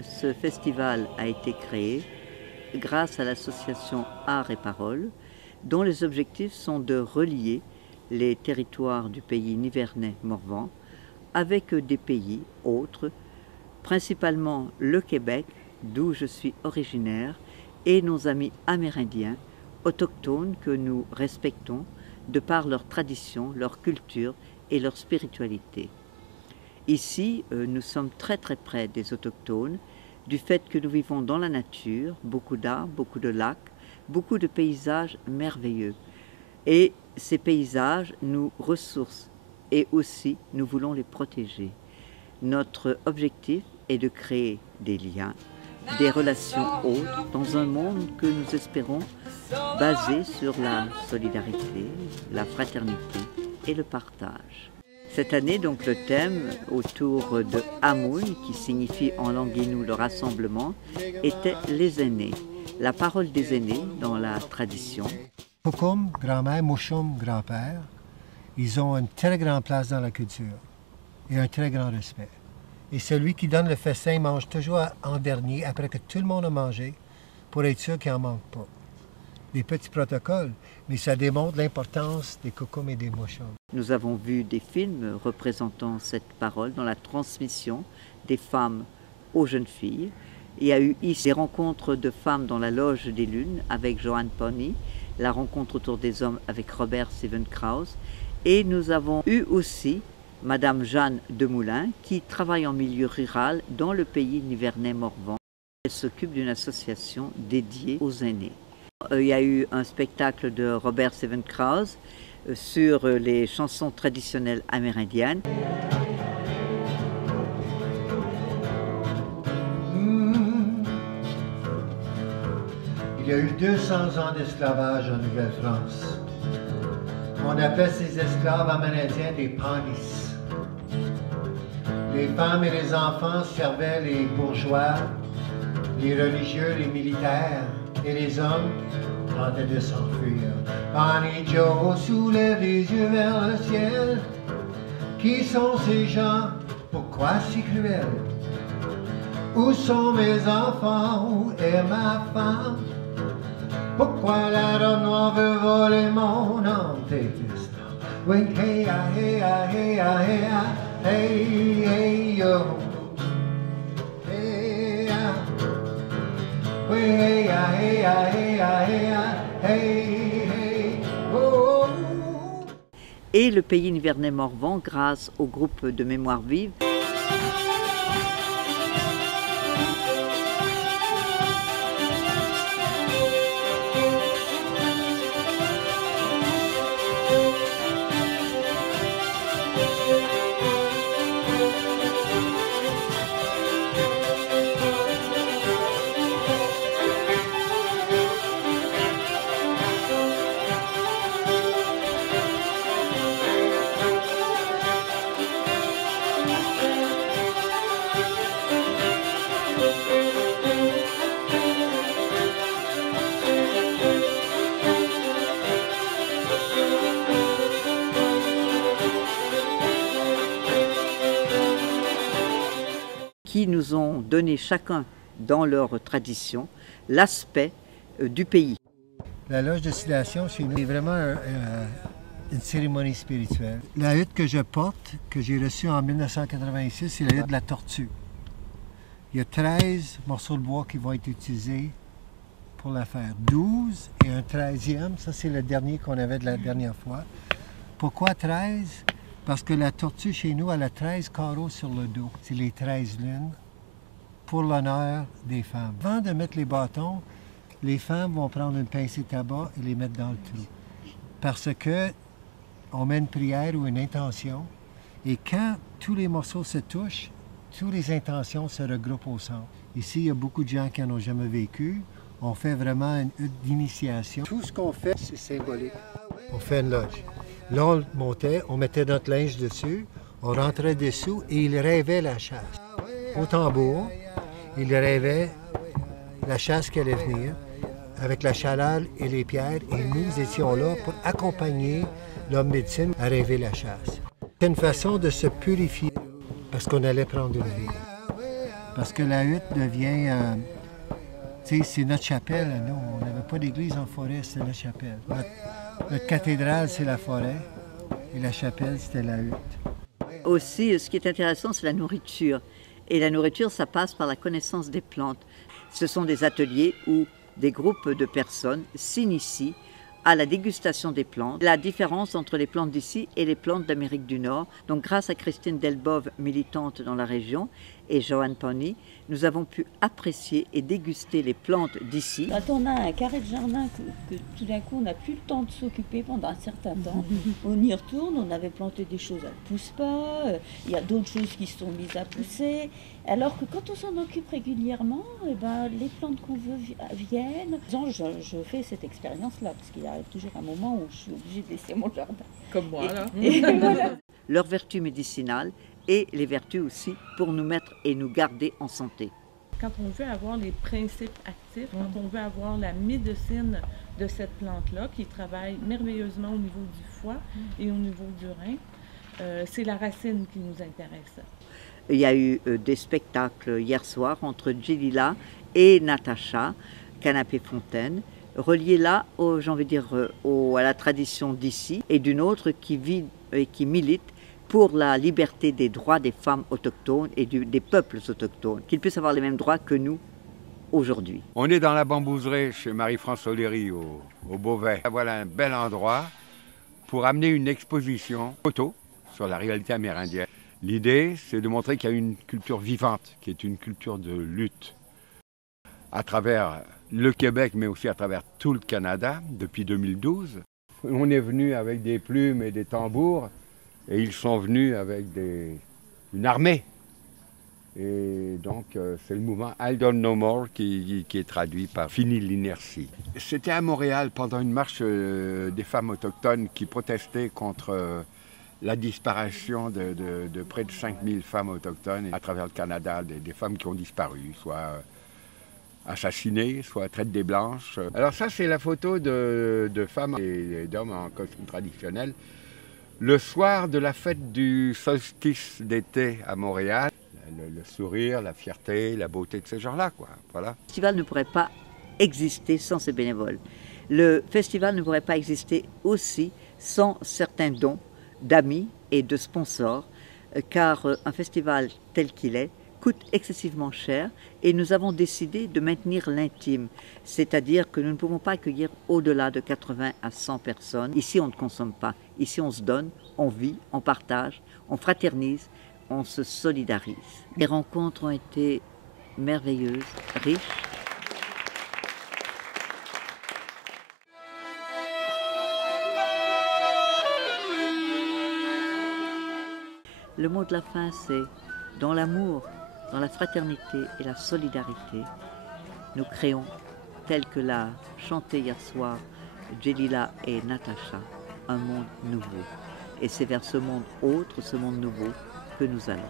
Ce festival a été créé grâce à l'association Art et Parole, dont les objectifs sont de relier les territoires du pays nivernais Morvan avec des pays autres, principalement le Québec, d'où je suis originaire, et nos amis amérindiens, autochtones que nous respectons de par leur tradition, leur culture et leur spiritualité. Ici, nous sommes très près des autochtones, du fait que nous vivons dans la nature, beaucoup d'arbres, beaucoup de lacs, beaucoup de paysages merveilleux. Et ces paysages nous ressourcent et aussi nous voulons les protéger. Notre objectif est de créer des liens, des relations autres dans un monde que nous espérons basé sur la solidarité, la fraternité et le partage. Cette année, donc, le thème autour de Amun, qui signifie en langue inou le rassemblement, était les aînés, la parole des aînés dans la tradition. Kokum, grand-mère, Mouchoum, grand-père, ils ont une très grande place dans la culture et un très grand respect. Et celui qui donne le festin mange toujours en dernier, après que tout le monde a mangé, pour être sûr qu'il n'en manque pas. Des petits protocoles, mais ça démontre l'importance des Kokum et des Mouchoum. Nous avons vu des films représentant cette parole dans la transmission des femmes aux jeunes filles. Il y a eu ici des rencontres de femmes dans la Loge des Lunes avec Joanne Pony, la rencontre autour des hommes avec Robert Steven Krause. Et nous avons eu aussi Madame Jeanne Demoulin qui travaille en milieu rural dans le pays nivernais Morvan. Elle s'occupe d'une association dédiée aux aînés. Il y a eu un spectacle de Robert Steven Krause sur les chansons traditionnelles amérindiennes. Il y a eu 200 ans d'esclavage en Nouvelle-France. On appelait ces esclaves amérindiens des Pawnees. Les femmes et les enfants servaient les bourgeois, les religieux, les militaires, et les hommes tentaient de s'enfuir. Pawnee Joe soulève les yeux vers le ciel. Qui sont ces gens? Pourquoi si cruels? Où sont mes enfants? Où est ma femme? Pourquoi la robe noire veut voler mon antéchrist? Oui, hey, ah, hey, ah, hey, ah, hey, ah, hey, hey, yo. Hey, ah. Oui, hey, ah, hey, ah, hey, ah, hey, ah, hey, hey, oh. Et le pays nivernais Morvan, grâce au groupe de Mémoire Vive, qui nous ont donné chacun dans leur tradition l'aspect du pays. La loge de sidération chez nous est vraiment une cérémonie spirituelle. La hutte que je porte, que j'ai reçue en 1986, c'est la hutte de la tortue. Il y a 13 morceaux de bois qui vont être utilisés pour la faire. 12 et un 13e, ça c'est le dernier qu'on avait de la dernière fois. Pourquoi 13? Parce que la tortue chez nous, elle a 13 carreaux sur le dos. C'est les 13 lunes pour l'honneur des femmes. Avant de mettre les bâtons, les femmes vont prendre une pincée de tabac et les mettre dans le trou. Parce que on met une prière ou une intention, et quand tous les morceaux se touchent, toutes les intentions se regroupent au centre. Ici, il y a beaucoup de gens qui n'en ont jamais vécu. On fait vraiment une hutte d'initiation. Tout ce qu'on fait, c'est symbolique. On fait une loge. Là, on montait, on mettait notre linge dessus, on rentrait dessous et il rêvait la chasse. Au tambour, il rêvait la chasse qui allait venir. avec la chaleur et les pierres, et nous étions là pour accompagner l'homme médecine à rêver la chasse. C'est une façon de se purifier, parce qu'on allait prendre une vie. Parce que la hutte devient, tu sais, c'est notre chapelle, nous. On n'avait pas d'église en forêt, c'est notre chapelle. Notre cathédrale, c'est la forêt, et la chapelle, c'était la hutte. Aussi, ce qui est intéressant, c'est la nourriture. Et la nourriture, ça passe par la connaissance des plantes. Ce sont des ateliers où des groupes de personnes s'initient à la dégustation des plantes, la différence entre les plantes d'ici et les plantes d'Amérique du Nord. Donc grâce à Christine Delbove, militante dans la région, et Joanne Pony, nous avons pu apprécier et déguster les plantes d'ici. Quand on a un carré de jardin que tout d'un coup on n'a plus le temps de s'occuper pendant un certain temps, on y retourne, on avait planté des choses, elles ne poussent pas, il y a d'autres choses qui se sont mises à pousser. Alors que quand on s'en occupe régulièrement, eh ben, les plantes qu'on veut viennent. Je fais cette expérience-là, parce qu'il arrive toujours un moment où je suis obligée de laisser mon jardin. Comme moi, là. Et voilà. Leurs vertus médicinales et les vertus aussi pour nous mettre et nous garder en santé. Quand on veut avoir les principes actifs, quand on veut avoir la médecine de cette plante-là, qui travaille merveilleusement au niveau du foie et au niveau du rein, c'est la racine qui nous intéresse. Il y a eu des spectacles hier soir entre Jelila et Natacha, Canapé Fontaine, reliés là, j'ai envie de dire, à la tradition d'ici, et d'une autre qui vit et qui milite pour la liberté des droits des femmes autochtones et des peuples autochtones, qu'ils puissent avoir les mêmes droits que nous aujourd'hui. On est dans la bambouserie chez Marie-France O'Leary au Beauvais. Voilà un bel endroit pour amener une exposition photo sur la réalité amérindienne. L'idée, c'est de montrer qu'il y a une culture vivante, qui est une culture de lutte à travers le Québec, mais aussi à travers tout le Canada depuis 2012. On est venu avec des plumes et des tambours, et ils sont venus avec une armée. Et donc, c'est le mouvement I Don't Know More qui est traduit par Fini l'inertie. C'était à Montréal pendant une marche des femmes autochtones qui protestaient contre la disparition de près de 5000 femmes autochtones à travers le Canada, des femmes qui ont disparu, soit assassinées, soit traites des blanches. Alors ça, c'est la photo de femmes et d'hommes en costume traditionnel. Le soir de la fête du solstice d'été à Montréal, le sourire, la fierté, la beauté de ces gens-là, quoi. Voilà. Le festival ne pourrait pas exister sans ces bénévoles. Le festival ne pourrait pas exister aussi sans certains dons d'amis et de sponsors, car un festival tel qu'il est coûte excessivement cher et nous avons décidé de maintenir l'intime, c'est-à-dire que nous ne pouvons pas accueillir au-delà de 80 à 100 personnes. Ici, on ne consomme pas. Ici, on se donne, on vit, on partage, on fraternise, on se solidarise. Les rencontres ont été merveilleuses, riches. Le mot de la fin, c'est dans l'amour, dans la fraternité et la solidarité, nous créons, tel que l'a chanté hier soir Jelila et Natacha, un monde nouveau. Et c'est vers ce monde autre, ce monde nouveau, que nous allons.